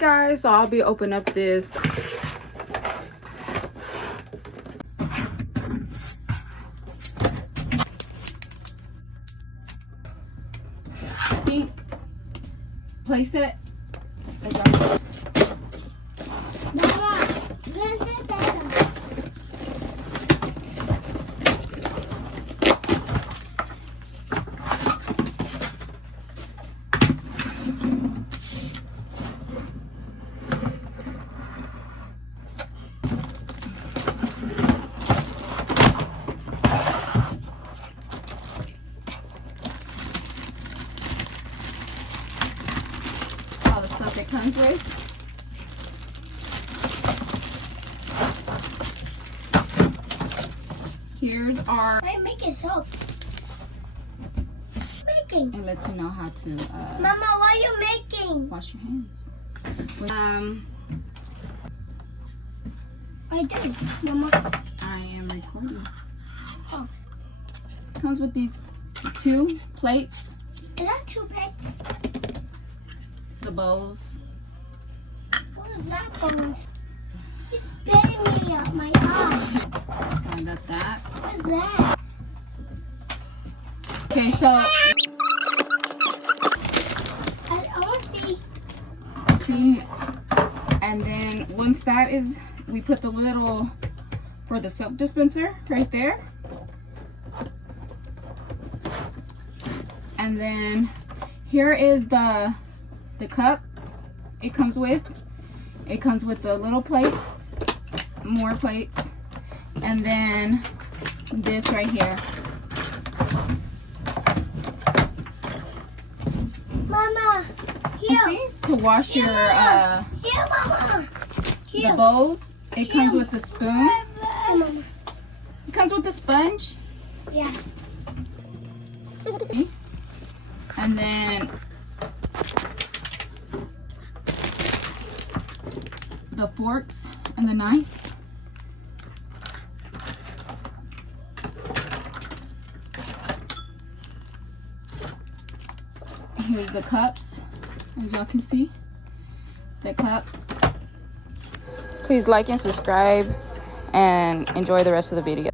guys, so I'll be opening up this sink playset. All the stuff it comes with. Here's our. Why making soap? Making. And let you know how to. Mama, what are you making? Wash your hands. I do, Mama. I am recording. Oh, Comes with these 2 plates, is that 2 pets? the bowls. What is that going? It's spitting me up my eye. So I got that. What is that? Okay, so I want to see. see, and then once that is, we put the little for the soap dispenser right there. And then here is the cup it comes with. It comes with the little plates, more plates, and then this right here. Mama, You here. see, it's to wash your Mama. Here, Mama. Here. the bowls. It comes with the spoon. Here, Mama. It comes with the sponge. Yeah. And then the forks and the knife. Here's the cups, as y'all can see, the cups. Please like and subscribe and enjoy the rest of the video.